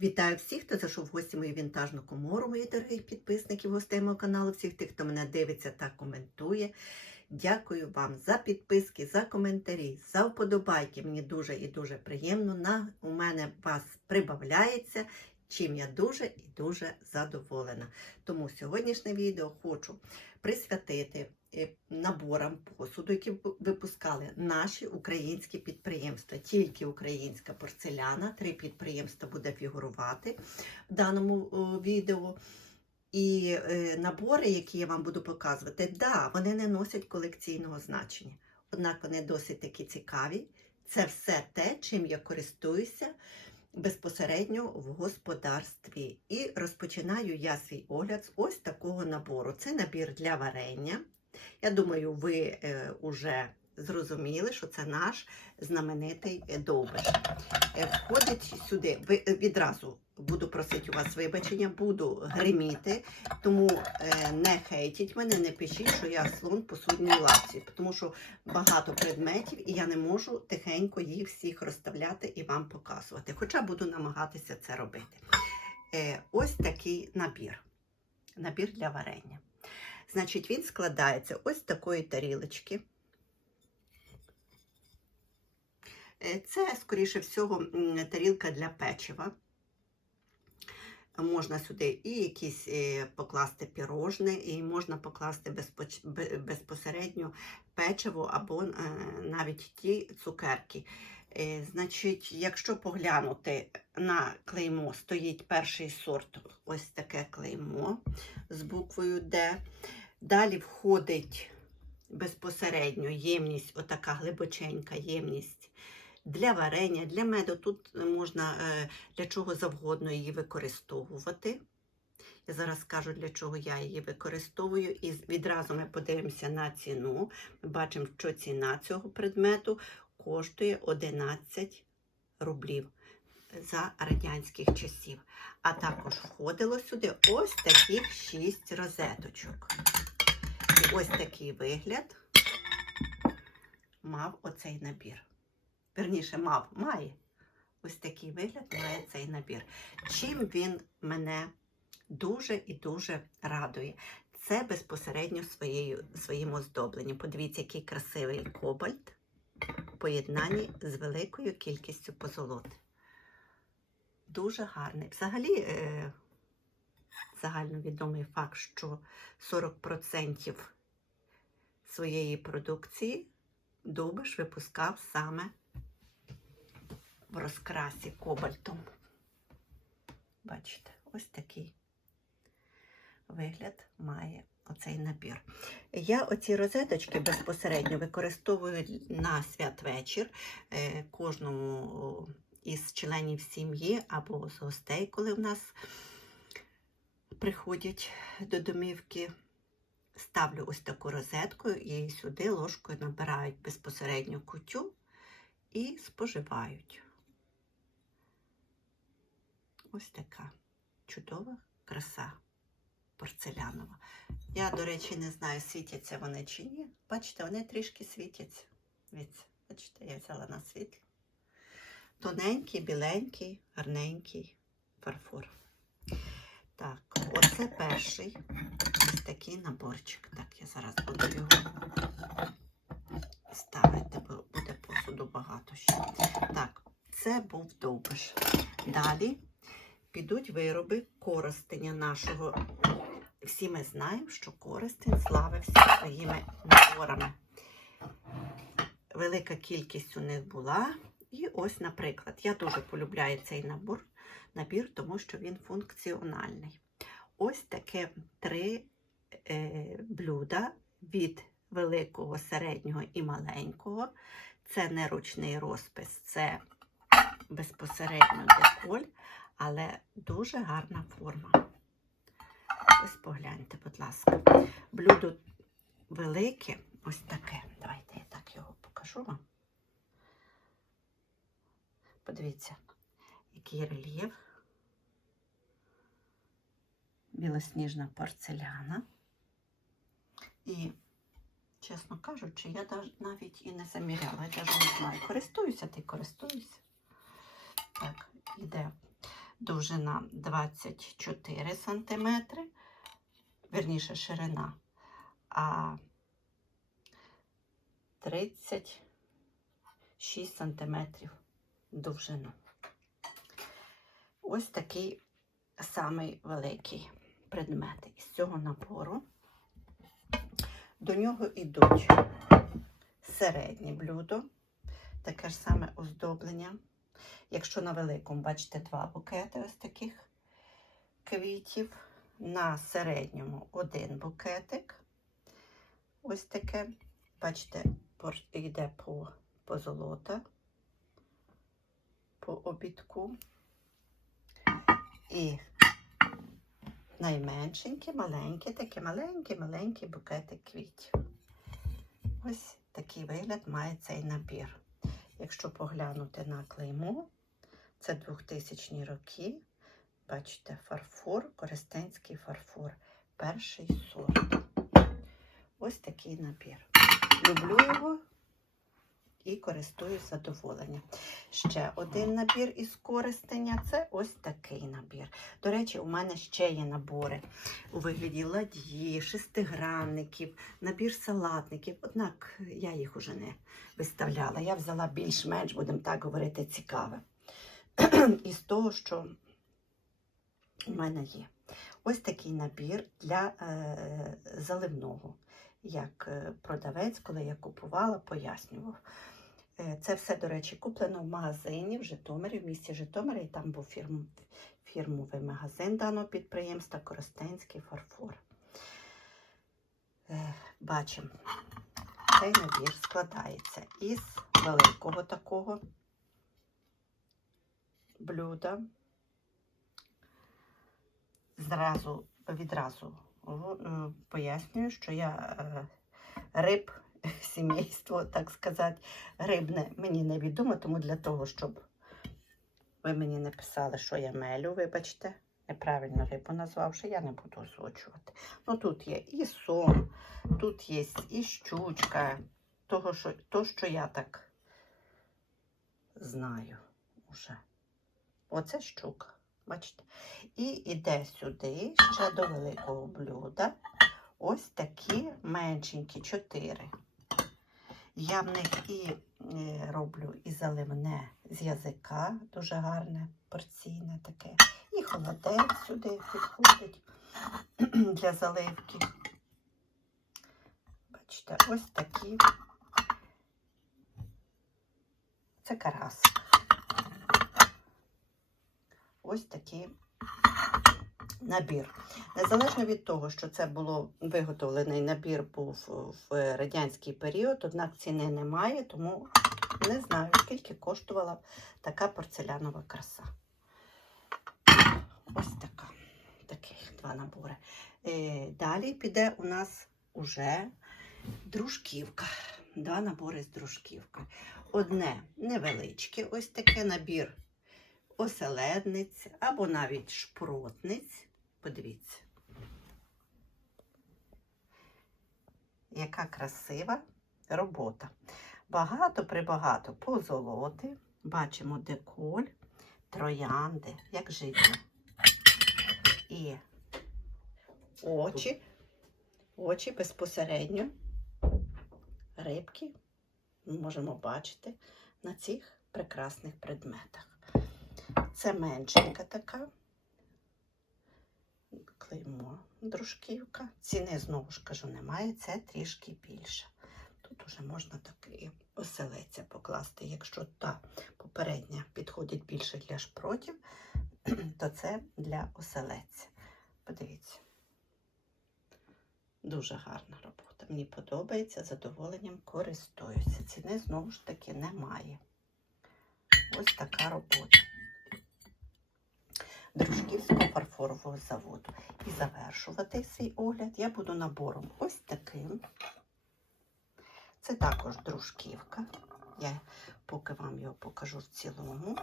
Вітаю всіх, хто зайшов в гості мою вінтажну комору, моїх дорогих підписників, гостей мого каналу, всіх тих, хто мене дивиться та коментує. Дякую вам за підписки, за коментарі, за вподобайки. Мені дуже і дуже приємно. На, у мене вас прибавляється, чим я дуже і дуже задоволена. Тому сьогоднішнє відео хочу присвятити наборам посуду, які випускали наші українські підприємства. Тільки українська порцеляна. Три підприємства буде фігурувати в даному відео. І е, набори, які я вам буду показувати, да, вони не носять колекційного значення. Однак вони досить такі цікаві. Це все те, чим я користуюся безпосередньо в господарстві. І розпочинаю я свій огляд з ось такого набору. Це набір для варення. Я думаю, ви е, уже зрозуміли, що це наш знаменитий довбиш. Е, входить сюди, е, відразу буду просити у вас вибачення, буду гриміти, тому е, не хейтіть мене, не пишіть, що я слон посудній лавці, тому що багато предметів і я не можу тихенько їх всіх розставляти і вам показувати. Хоча буду намагатися це робити. Е, ось такий набір. Набір для варення. Значить, він складається ось з такої тарілочки. Е, Це, скоріше всього, тарілка для печива. Можна сюди і якісь е, покласти пірожне, і можна покласти безпосередньо печиво або е, навіть ті цукерки. Значить, якщо поглянути на клеймо, стоїть перший сорт, ось таке клеймо з буквою Д. Далі входить безпосередньо ємність, отака глибоченька ємність для варення, для меду. Тут можна е, для чого завгодно її використовувати. Я зараз скажу, для чого я її використовую. І відразу ми подивимося на ціну. Ми бачимо, що ціна цього предмету коштує 11 рублів за радянських часів. А також входило сюди ось таких 6 розеточок. Ось такий вигляд мав оцей набір. Верніше, мав, має. Ось такий вигляд має цей набір. Чим він мене дуже і дуже радує. Це безпосередньо своєю, своїм оздобленням. Подивіться, який красивий кобальт в поєднанні з великою кількістю позолоти. Дуже гарний. Взагалі, е, загальновідомий факт, що 40% своєї продукції Довбиш випускав саме в розкрасі кобальтом. Бачите, ось такий вигляд має оцей набір. Я оці розеточки безпосередньо використовую на святвечір е, кожному із членів сім'ї або з гостей, коли в нас приходять до домівки. Ставлю ось таку розетку і сюди ложкою набирають безпосередньо кутю і споживають. Ось така чудова краса порцелянова. Я, до речі, не знаю, світяться вони чи ні. Бачите, вони трішки світяться. Бачите, я взяла на світло. Тоненький, біленький, гарненький фарфор. Оце перший ось такий наборчик. Так, я зараз буду його ставити, бо буде посуду багато ще. Так, це був довбиш. Далі підуть вироби користення нашого. Всі ми знаємо, що користень славився своїми наборами. Велика кількість у них була. І ось, наприклад, я дуже полюбляю цей набор, набір, тому що він функціональний. Ось таке три е, блюда від великого, середнього і маленького. Це не ручний розпис, це безпосередньо деколь, але дуже гарна форма. Ось погляньте, будь ласка. Блюдо велике, ось таке. Давайте я так його покажу вам. Подивіться, який рельєф. Білосніжна порцеляна. І, чесно кажучи, я навіть і не заміряла, я навіть не знаю. Користуюся ти користуюся. Так, іде довжина 24 см, верніше ширина, а 36 см довжину. Ось такий самий великий предмет із цього набору. До нього йдуть середнє блюдо, таке ж саме оздоблення. Якщо на великому, бачите, два букети ось таких квітів. На середньому один букетик. Ось таке. Бачите, йде по, по золота, по обідку. І найменшенький, маленький, такий маленький, маленький букетик квітів. Ось такий вигляд має цей набір. Якщо поглянути на клеймо, це 2000 роки. Бачите, фарфор, користенський фарфор, перший сорт. Ось такий набір. Люблю його і користуюсь задоволенням. Ще один набір із користення це ось такий набір. До речі, у мене ще є набори у вигляді ладьї, шестигранників, набір салатників. Однак я їх уже не виставляла. Я взяла більш-менш, будемо так говорити, цікаве. Із того, що у мене є. Ось такий набір для е, заливного. Як е, продавець, коли я купувала, пояснював. Е, Це все, до речі, куплено в магазині в Житомирі, в місті Житомирі, і там був фірм, фірмовий магазин даного підприємства Коростенський фарфор. Е, Бачимо, цей набір складається із великого такого блюда. Зразу, відразу е, пояснюю, що я риб сімейство, так сказати, рибне мені невідомо, тому для того, щоб ви мені не писали, що я мелю, вибачте, неправильно рибу назвавши, я не буду озвучувати. Ну тут є і сом, тут є і щучка, того, що, то, що я так знаю уже. Оце щука, бачите. І йде сюди ще до великого блюда. Ось такі меншенькі чотири. Я в них і е, роблю і заливне з язика, дуже гарне, порційне таке. І холодець сюди підходить для заливки. Бачите, ось такі. Це карасик. Ось такий набір. Незалежно від того, що це було виготовлений набір був в радянський період, однак ціни немає, тому не знаю, скільки коштувала така порцелянова краса. Ось така. Таких два набори. Е, Далі піде у нас уже дружківка. Два набори з дружківкою. Одне невеличке, ось таке набір оселедниць або навіть шпротниць. Подивіться. Яка красива робота. Багато прибагато позолоти. Бачимо деколь, троянди, як живі. І очі, очі безпосередньо, рибки ми можемо бачити на цих прекрасних предметах. Це меншенька така. Клеймо дружківка. Ціни, знову ж кажу, немає, це трішки більше. Тут уже можна так і оселеця покласти. Якщо та попередня підходить більше для шпротів, то це для оселеця. Подивіться. Дуже гарна робота. Мені подобається, задоволенням користуюся. Ціни знову ж таки немає. Ось така робота. Дружківського фарфорового заводу. І завершувати свій огляд я буду набором ось таким. Це також дружківка. Я поки вам його покажу в цілому.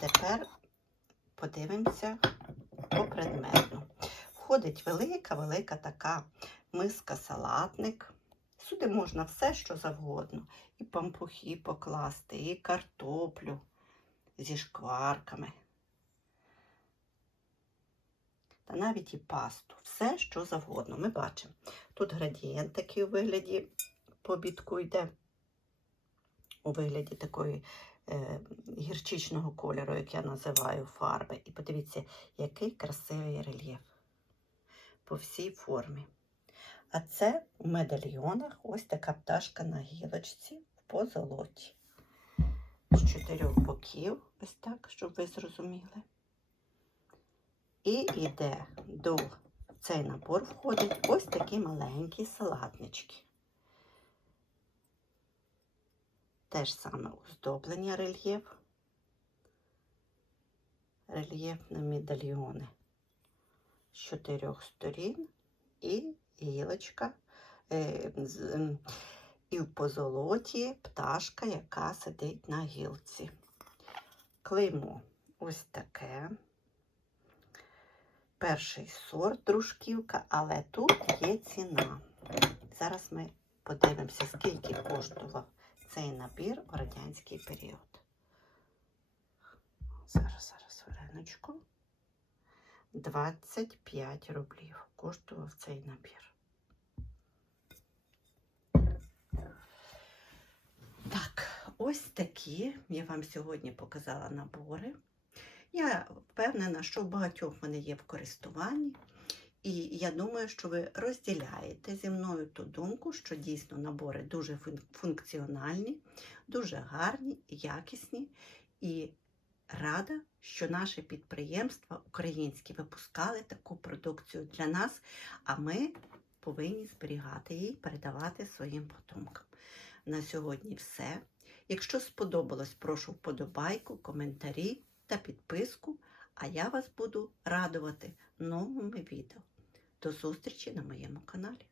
Тепер подивимося попредметно. Входить велика-велика така миска салатник Сюди можна все, що завгодно. І пампухи покласти, і картоплю зі шкварками. Та навіть і пасту. Все, що завгодно. Ми бачимо. Тут градієнт такий у вигляді побітку йде, у вигляді такої е, гірчичного кольору, як я називаю фарби. І подивіться, який красивий рельєф по всій формі. А це у медальйонах ось така пташка на гілочці в позолоті. З чотирьох боків, ось так, щоб ви зрозуміли. І йде до цей набор входять ось такі маленькі салатнички. Теж саме оздоблення рельєф. Рельєфні медальйони з чотирьох сторін і гілочка. е, І в позолоті пташка, яка сидить на гілці. Клеймо ось таке. Перший сорт дружківка, але тут є ціна. Зараз ми подивимося, скільки коштував цей набір у радянський період. Зараз, зараз, хвилиночку. 25 рублів коштував цей набір. Так, ось такі я вам сьогодні показала набори. Я впевнена, що багатьох вони є в користуванні. І я думаю, що ви розділяєте зі мною ту думку, що дійсно набори дуже функціональні, дуже гарні, якісні. І рада, що наші підприємства українські випускали таку продукцію для нас, а ми повинні зберігати її, передавати своїм потомкам. На сьогодні все. Якщо сподобалось, прошу вподобайку, коментарі та підписку, а я вас буду радувати новими відео. До зустрічі на моєму каналі.